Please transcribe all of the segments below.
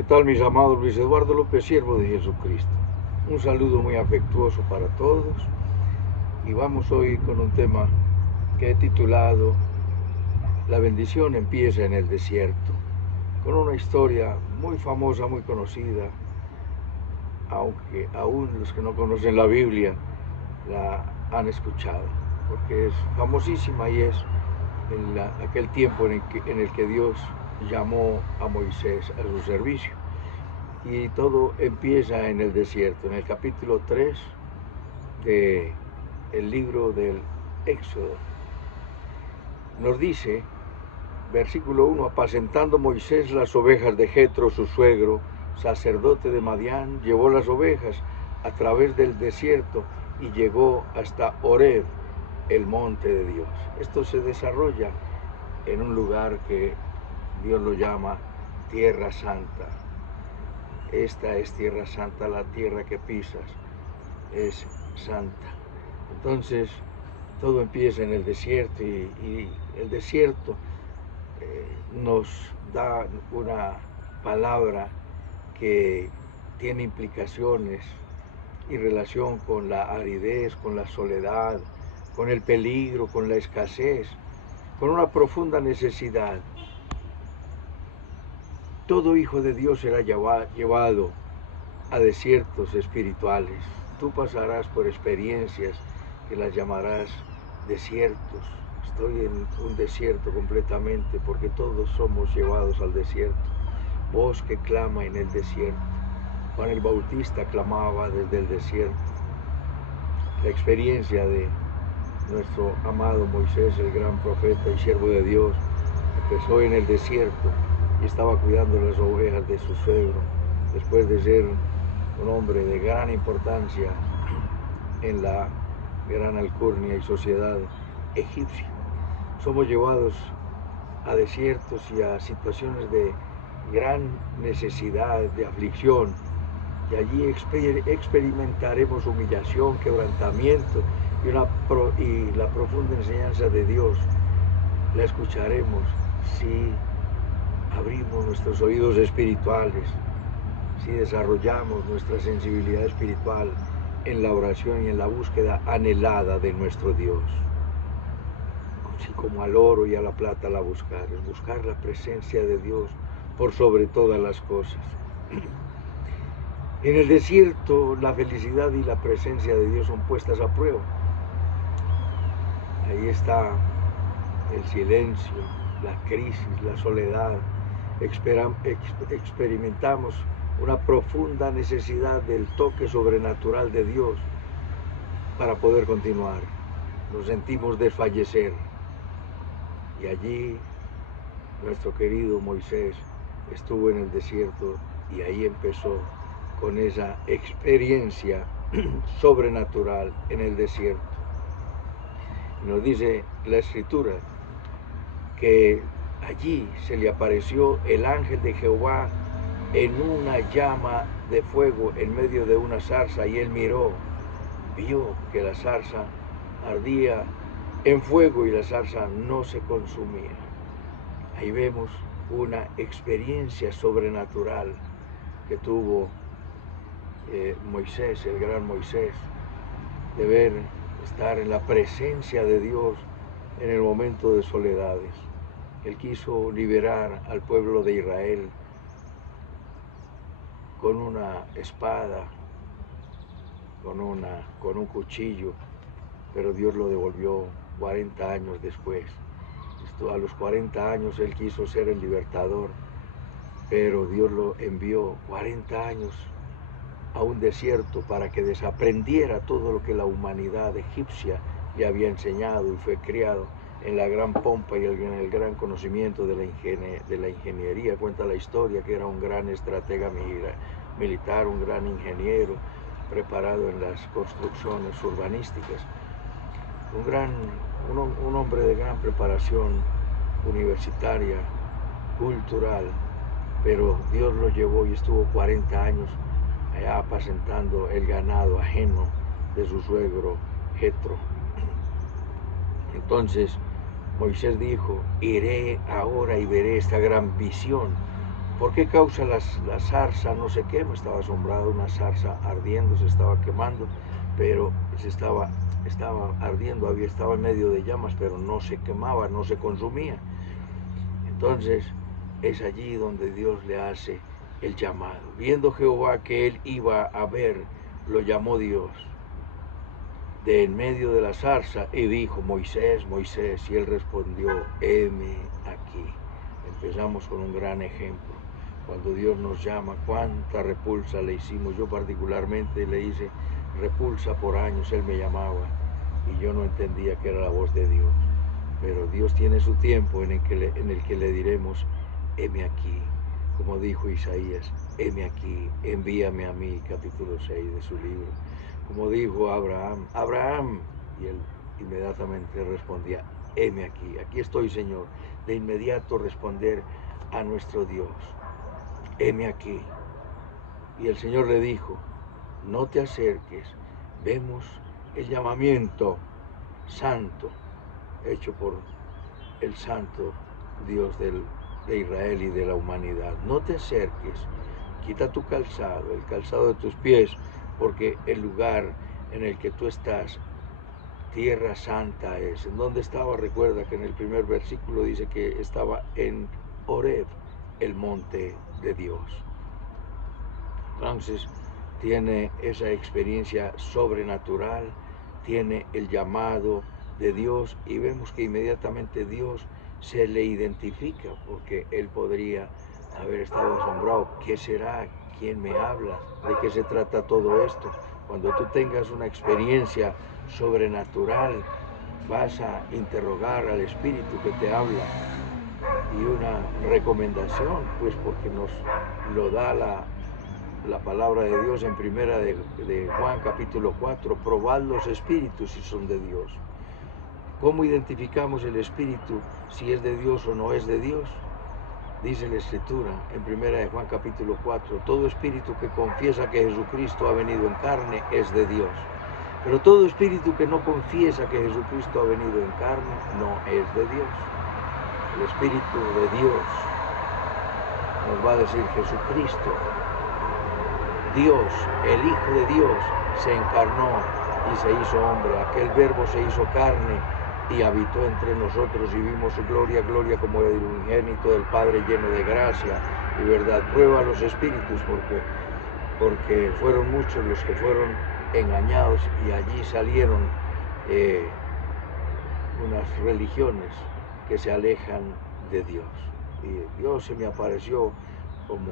¿Qué tal, mis amados? Luis Eduardo López, siervo de Jesucristo. Un saludo muy afectuoso para todos y vamos hoy con un tema que he titulado La bendición empieza en el desierto, con una historia muy famosa, muy conocida, aunque aún los que no conocen la Biblia la han escuchado, porque es famosísima y es en aquel tiempo en el que Dios llamó a Moisés a su servicio. Y todo empieza en el desierto, en el capítulo 3 del libro del Éxodo. Nos dice, versículo 1, apacentando Moisés las ovejas de Jetro, su suegro, sacerdote de Madián, llevó las ovejas a través del desierto y llegó hasta Horeb, el monte de Dios. Esto se desarrolla en un lugar que Dios lo llama Tierra Santa. Esta es Tierra Santa, la tierra que pisas es santa. Entonces, todo empieza en el desierto y el desierto nos da una palabra que tiene implicaciones y relación con la aridez, con la soledad, con el peligro, con la escasez, con una profunda necesidad. Todo hijo de Dios será llevado a desiertos espirituales. Tú pasarás por experiencias que las llamarás desiertos. Estoy en un desierto completamente porque todos somos llevados al desierto. Voz que clama en el desierto. Juan el Bautista clamaba desde el desierto. La experiencia de nuestro amado Moisés, el gran profeta y siervo de Dios, empezó en el desierto y estaba cuidando las ovejas de su suegro, después de ser un hombre de gran importancia en la gran alcurnia y sociedad egipcia. Somos llevados a desiertos y a situaciones de gran necesidad, de aflicción, y allí experimentaremos humillación, quebrantamiento y la profunda enseñanza de Dios. La escucharemos si abrimos nuestros oídos espirituales, si desarrollamos nuestra sensibilidad espiritual en la oración y en la búsqueda anhelada de nuestro Dios. Así como al oro y a la plata la buscar, es buscar la presencia de Dios por sobre todas las cosas. En el desierto la felicidad y la presencia de Dios son puestas a prueba. Ahí está el silencio, la crisis, la soledad. Experimentamos una profunda necesidad del toque sobrenatural de Dios para poder continuar. Nos sentimos desfallecer. Y allí nuestro querido Moisés estuvo en el desierto y ahí empezó con esa experiencia sobrenatural en el desierto. Y nos dice la Escritura que allí se le apareció el ángel de Jehová en una llama de fuego en medio de una zarza, y él vio que la zarza ardía en fuego y la zarza no se consumía. Ahí vemos una experiencia sobrenatural que tuvo Moisés, el gran Moisés, de estar en la presencia de Dios en el momento de soledades. Él quiso liberar al pueblo de Israel con una espada, con un cuchillo, pero Dios lo devolvió 40 años después. A los 40 años él quiso ser el libertador, pero Dios lo envió 40 años a un desierto para que desaprendiera todo lo que la humanidad egipcia le había enseñado y fue criado en la gran pompa y en el gran conocimiento de la ingeniería. Cuenta la historia que era un gran estratega militar, un gran ingeniero preparado en las construcciones urbanísticas, un hombre de gran preparación universitaria, cultural, pero Dios lo llevó y estuvo 40 años allá apacentando el ganado ajeno de su suegro Jetro. Entonces Moisés dijo, iré ahora y veré esta gran visión, ¿por qué causa la zarza no sé qué? Me estaba asombrado, una zarza ardiendo, se estaba quemando, pero estaba ardiendo, estaba en medio de llamas, pero no se quemaba, no se consumía. Entonces es allí donde Dios le hace el llamado. Viendo Jehová que él iba a ver, lo llamó Dios de en medio de la zarza y dijo: Moisés, Moisés, y él respondió: heme aquí. Empezamos con un gran ejemplo. Cuando Dios nos llama, cuánta repulsa le hicimos. Yo particularmente le hice repulsa por años. Él me llamaba y yo no entendía que era la voz de Dios. Pero Dios tiene su tiempo en el que le diremos: heme aquí. Como dijo Isaías: heme aquí, envíame a mí, capítulo 6 de su libro. Como dijo Abraham: Abraham, y él inmediatamente respondía: heme aquí, aquí estoy, Señor. De inmediato responder a nuestro Dios: heme aquí. Y el Señor le dijo: no te acerques. Vemos el llamamiento santo hecho por el santo Dios de Israel y de la humanidad. No te acerques, quita tu calzado, el calzado de tus pies, porque el lugar en el que tú estás, tierra santa es. ¿En dónde estaba? Recuerda que en el primer versículo dice que estaba en Horeb, el monte de Dios. Entonces tiene esa experiencia sobrenatural, tiene el llamado de Dios, y vemos que inmediatamente Dios se le identifica, porque él podría haber estado asombrado. ¿Qué será? ¿Quién me habla? ¿De qué se trata todo esto? Cuando tú tengas una experiencia sobrenatural, vas a interrogar al Espíritu que te habla. Y una recomendación, pues porque nos lo da la palabra de Dios en primera de Juan capítulo 4, probad los espíritus si son de Dios. ¿Cómo identificamos el espíritu si es de Dios o no es de Dios? Dice la Escritura en primera de Juan capítulo 4, todo espíritu que confiesa que Jesucristo ha venido en carne es de Dios. Pero todo espíritu que no confiesa que Jesucristo ha venido en carne no es de Dios. El Espíritu de Dios nos va a decir: Jesucristo, Dios, el Hijo de Dios, se encarnó y se hizo hombre. Aquel verbo se hizo carne y habitó entre nosotros, y vimos su gloria, gloria como el unigénito del Padre, lleno de gracia y verdad. Prueba los espíritus, porque fueron muchos los que fueron engañados, y allí salieron unas religiones que se alejan de Dios. Y Dios se me apareció como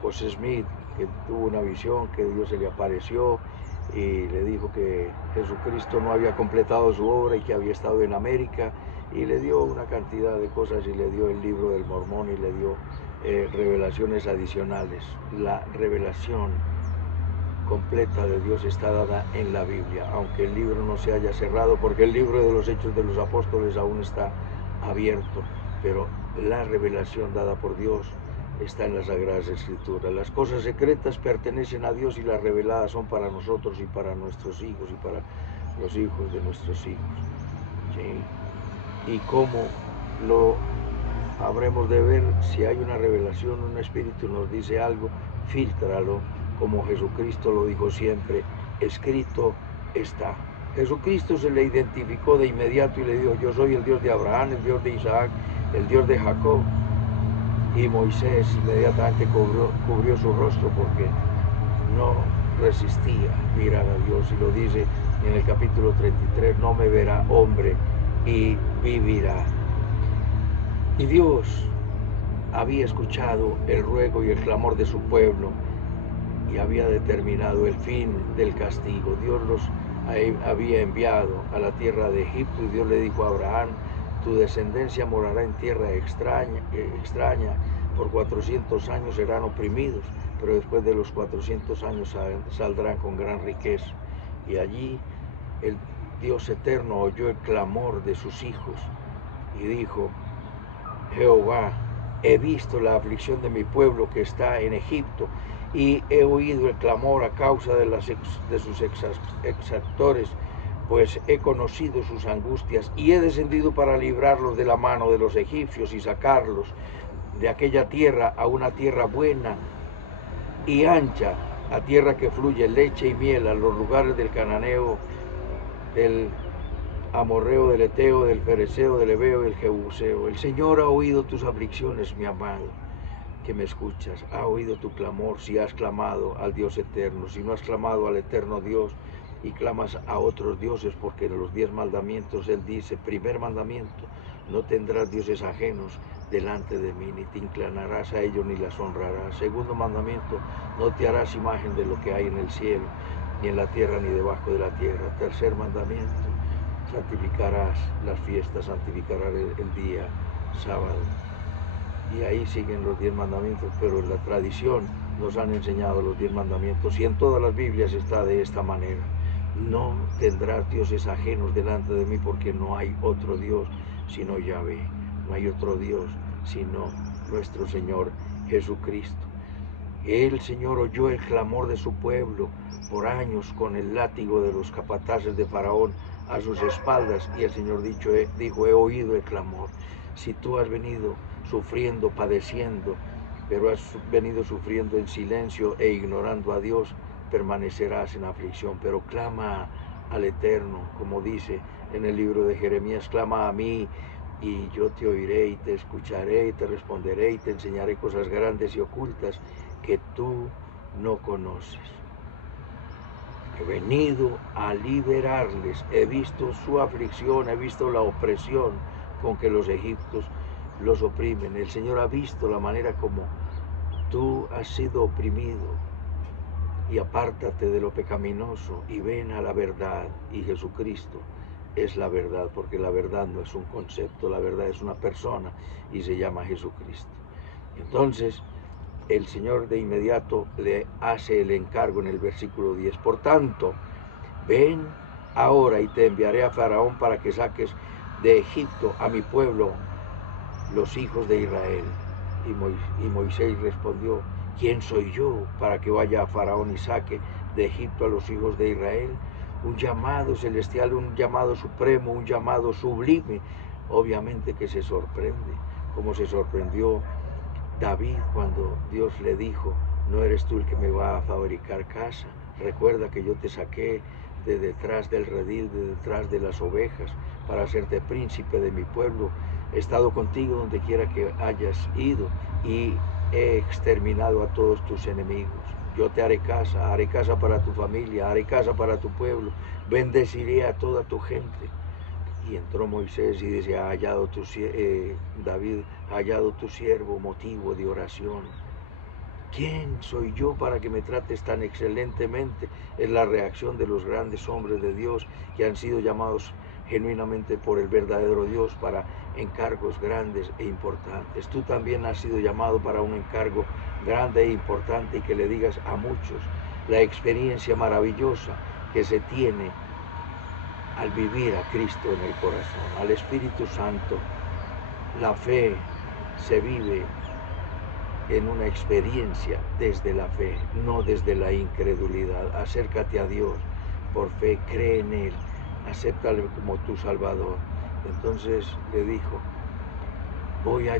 José Smith, que tuvo una visión que Dios se le apareció y le dijo que Jesucristo no había completado su obra y que había estado en América, y le dio una cantidad de cosas, y le dio el libro del Mormón, y le dio revelaciones adicionales. La revelación completa de Dios está dada en la Biblia, aunque el libro no se haya cerrado, porque el libro de los Hechos de los Apóstoles aún está abierto, pero la revelación dada por Dios está en las Sagradas Escrituras. Las cosas secretas pertenecen a Dios, y las reveladas son para nosotros y para nuestros hijos y para los hijos de nuestros hijos. ¿Sí? ¿Y cómo lo habremos de ver? Si hay una revelación, un espíritu nos dice algo, fíltralo, como Jesucristo lo dijo siempre: escrito está. Jesucristo se le identificó de inmediato y le dijo: yo soy el Dios de Abraham, el Dios de Isaac, el Dios de Jacob. Y Moisés inmediatamente cubrió su rostro, porque no resistía mirar a Dios, y lo dice en el capítulo 33, no me verá hombre y vivirá. Y Dios había escuchado el ruego y el clamor de su pueblo, y había determinado el fin del castigo. Dios los había enviado a la tierra de Egipto, y Dios le dijo a Abraham: tu descendencia morará en tierra extraña, por 400 años serán oprimidos, pero después de los 400 años saldrán con gran riqueza. Y allí el Dios eterno oyó el clamor de sus hijos y dijo: Jehová, he visto la aflicción de mi pueblo que está en Egipto, y he oído el clamor a causa de sus exactores, pues he conocido sus angustias, y he descendido para librarlos de la mano de los egipcios y sacarlos de aquella tierra a una tierra buena y ancha, a tierra que fluye leche y miel, a los lugares del cananeo, del amorreo, del eteo, del fereceo, del heveo y del jebuseo. El Señor ha oído tus aflicciones, mi amado, que me escuchas, ha oído tu clamor, si has clamado al Dios eterno, si no has clamado al eterno Dios y clamas a otros dioses, porque en los 10 mandamientos Él dice, primer mandamiento, no tendrás dioses ajenos delante de mí, ni te inclinarás a ellos ni las honrarás. Segundo mandamiento, no te harás imagen de lo que hay en el cielo, ni en la tierra, ni debajo de la tierra. Tercer mandamiento, santificarás las fiestas, santificarás el día sábado. Y ahí siguen los 10 mandamientos, pero en la tradición nos han enseñado los 10 mandamientos y en todas las Biblias está de esta manera. No tendrás dioses ajenos delante de mí, porque no hay otro Dios sino Yahvé. No hay otro Dios sino nuestro Señor Jesucristo. El Señor oyó el clamor de su pueblo por años con el látigo de los capataces de Faraón a sus espaldas, y el Señor dijo, he oído el clamor. Si tú has venido sufriendo, padeciendo, pero has venido sufriendo en silencio e ignorando a Dios, permanecerás en aflicción. Pero clama al Eterno, como dice en el libro de Jeremías, clama a mí y yo te oiré y te escucharé y te responderé y te enseñaré cosas grandes y ocultas que tú no conoces. He venido a liberarles, he visto su aflicción, he visto la opresión con que los egipcios los oprimen. El Señor ha visto la manera como tú has sido oprimido, y apártate de lo pecaminoso y ven a la verdad. Y Jesucristo es la verdad, porque la verdad no es un concepto, la verdad es una persona y se llama Jesucristo. Entonces, el Señor de inmediato le hace el encargo en el versículo 10. Por tanto, ven ahora y te enviaré a Faraón para que saques de Egipto a mi pueblo, los hijos de Israel. Y Moisés respondió, ¿quién soy yo para que vaya a Faraón y saque de Egipto a los hijos de Israel? Un llamado celestial, un llamado supremo, un llamado sublime. Obviamente que se sorprende, como se sorprendió David cuando Dios le dijo, no eres tú el que me va a fabricar casa, recuerda que yo te saqué de detrás del redil, de detrás de las ovejas, para hacerte príncipe de mi pueblo. He estado contigo donde quiera que hayas ido y he exterminado a todos tus enemigos. Yo te haré casa para tu familia, haré casa para tu pueblo, bendeciré a toda tu gente. Y entró Moisés y dice, David, ha hallado tu siervo motivo de oración. ¿Quién soy yo para que me trates tan excelentemente? Es la reacción de los grandes hombres de Dios que han sido llamados genuinamente por el verdadero Dios para encargos grandes e importantes. Tú también has sido llamado para un encargo grande e importante, y que le digas a muchos la experiencia maravillosa que se tiene al vivir a Cristo en el corazón, al Espíritu Santo. La fe se vive en una experiencia desde la fe, no desde la incredulidad. Acércate a Dios por fe, cree en Él, acéptale como tu Salvador. Entonces le dijo, voy a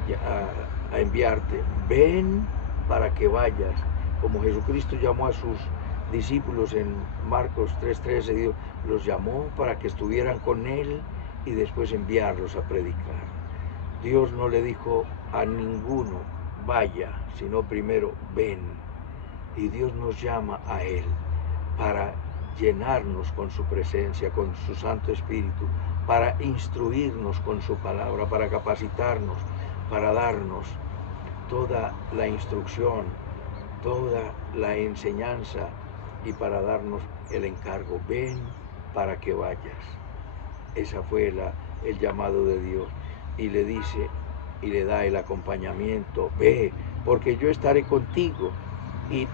enviarte, ven para que vayas. Como Jesucristo llamó a sus discípulos en Marcos 3:13, los llamó para que estuvieran con Él y después enviarlos a predicar. Dios no le dijo a ninguno, vaya, sino primero, ven. Y Dios nos llama a Él para llenarnos con su presencia, con su Santo Espíritu, para instruirnos con su palabra, para capacitarnos, para darnos toda la instrucción, toda la enseñanza, y para darnos el encargo, ven para que vayas. Esa fue el llamado de Dios. Y le dice, y le da el acompañamiento, ve, porque yo estaré contigo y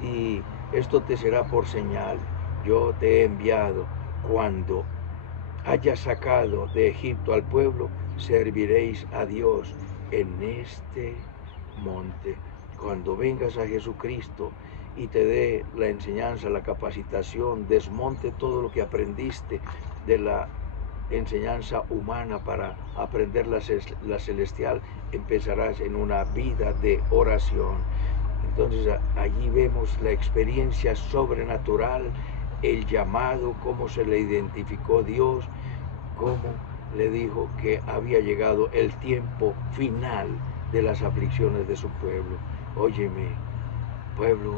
y esto te será por señal. Yo te he enviado. Cuando hayas sacado de Egipto al pueblo, serviréis a Dios en este monte. Cuando vengas a Jesucristo y te dé la enseñanza, la capacitación, desmonte todo lo que aprendiste de la enseñanza humana para aprender la celestial, empezarás en una vida de oración. Entonces allí vemos la experiencia sobrenatural, el llamado, cómo se le identificó Dios, cómo le dijo que había llegado el tiempo final de las aflicciones de su pueblo. Óyeme, pueblo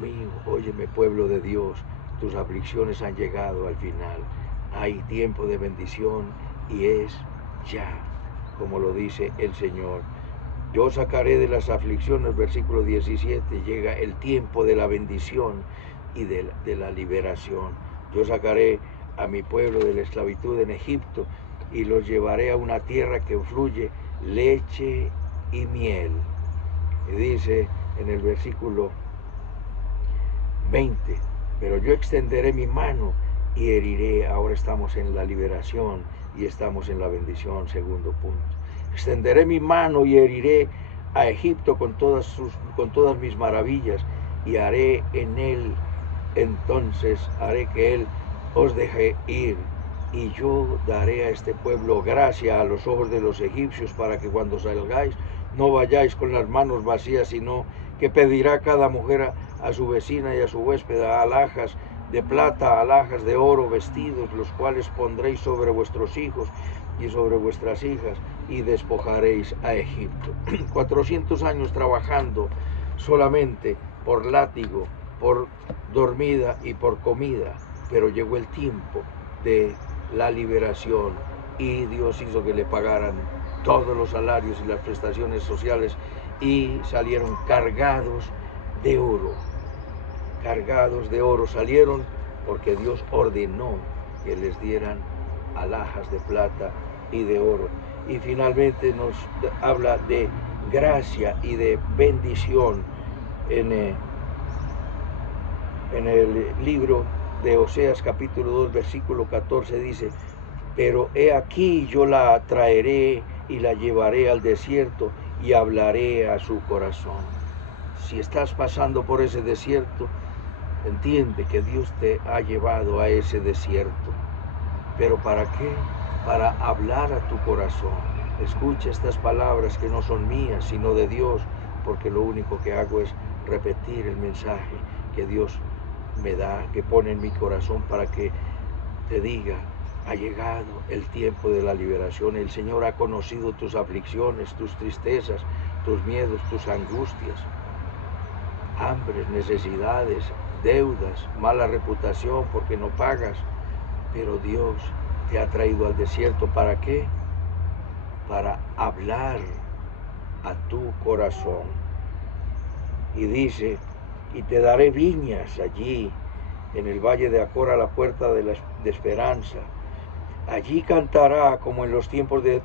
mío, óyeme, pueblo de Dios, tus aflicciones han llegado al final. Hay tiempo de bendición y es ya, como lo dice el Señor. Yo sacaré de las aflicciones, versículo 17, llega el tiempo de la bendición y de la liberación. Yo sacaré a mi pueblo de la esclavitud en Egipto y los llevaré a una tierra que fluye leche y miel. Y dice en el versículo 20, pero yo extenderé mi mano y heriré. Ahora estamos en la liberación y estamos en la bendición, segundo punto. Extenderé mi mano y heriré a Egipto con todas mis maravillas, y haré en él, entonces haré que él os deje ir, y yo daré a este pueblo gracia a los ojos de los egipcios, para que cuando salgáis no vayáis con las manos vacías, sino que pedirá cada mujer a su vecina y a su huésped alhajas de plata, alhajas de oro, vestidos, los cuales pondréis sobre vuestros hijos y sobre vuestras hijas, y despojaréis a Egipto. 400 años trabajando solamente por látigo, por dormida y por comida, pero llegó el tiempo de la liberación y Dios hizo que le pagaran todos los salarios y las prestaciones sociales, y salieron cargados de oro. Cargados de oro salieron porque Dios ordenó que les dieran alhajas de plata y de oro. Y finalmente nos habla de gracia y de bendición en el libro de Oseas capítulo 2 versículo 14 dice: pero he aquí yo la traeré y la llevaré al desierto y hablaré a su corazón. Si estás pasando por ese desierto, entiende que Dios te ha llevado a ese desierto. ¿Pero para qué? Para hablar a tu corazón. Escucha estas palabras que no son mías, sino de Dios, porque lo único que hago es repetir el mensaje que Dios me da, que pone en mi corazón para que te diga: ha llegado el tiempo de la liberación. El Señor ha conocido tus aflicciones, tus tristezas, tus miedos, tus angustias, hambres, necesidades, deudas, mala reputación porque no pagas. Pero Dios te ha traído al desierto. ¿Para qué? Para hablar a tu corazón. Y dice: y te daré viñas allí en el valle de Acor, a la puerta de esperanza. Allí cantará como en los tiempos de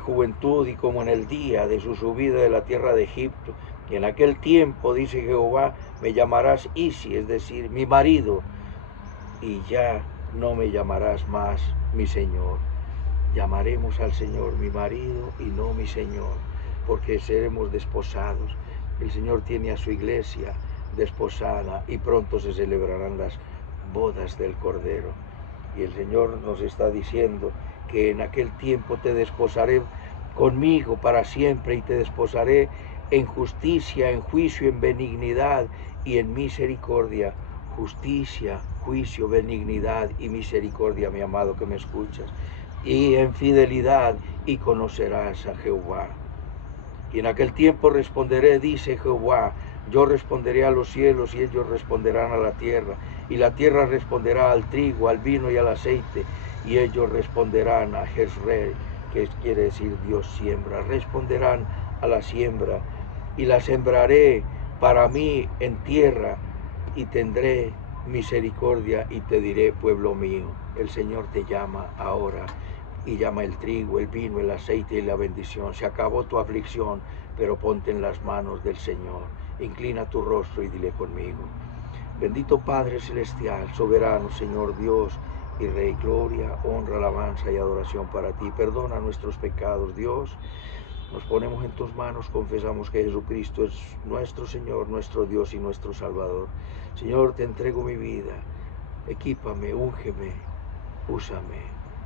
juventud y como en el día de su subida de la tierra de Egipto. Y en aquel tiempo, dice Jehová, me llamarás Isi, es decir, mi marido, y ya no me llamarás más mi Señor. Llamaremos al Señor mi marido y no mi Señor, porque seremos desposados. El Señor tiene a su iglesia desposada y pronto se celebrarán las bodas del Cordero. Y el Señor nos está diciendo que en aquel tiempo te desposaré conmigo para siempre, y te desposaré en justicia, en juicio, en benignidad y en misericordia. Justicia, juicio, benignidad y misericordia, mi amado que me escuchas. Y en fidelidad, y conocerás a Jehová. Y en aquel tiempo responderé, dice Jehová, yo responderé a los cielos y ellos responderán a la tierra, y la tierra responderá al trigo, al vino y al aceite, y ellos responderán a Jezreel, que quiere decir Dios siembra. Responderán a la siembra, y la sembraré para mí en tierra, y tendré misericordia y te diré, pueblo mío. El Señor te llama ahora, y llama el trigo, el vino, el aceite y la bendición. Se acabó tu aflicción, pero ponte en las manos del Señor. Inclina tu rostro y dile conmigo: bendito Padre Celestial, soberano Señor Dios y Rey, gloria, honra, alabanza y adoración para ti. Perdona nuestros pecados, Dios. Nos ponemos en tus manos, confesamos que Jesucristo es nuestro Señor, nuestro Dios y nuestro Salvador. Señor, te entrego mi vida. Equípame, úngeme, úsame.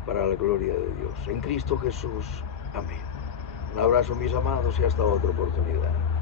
para la gloria de Dios. En Cristo Jesús. Amén. Un abrazo, mis amados, y hasta otra oportunidad.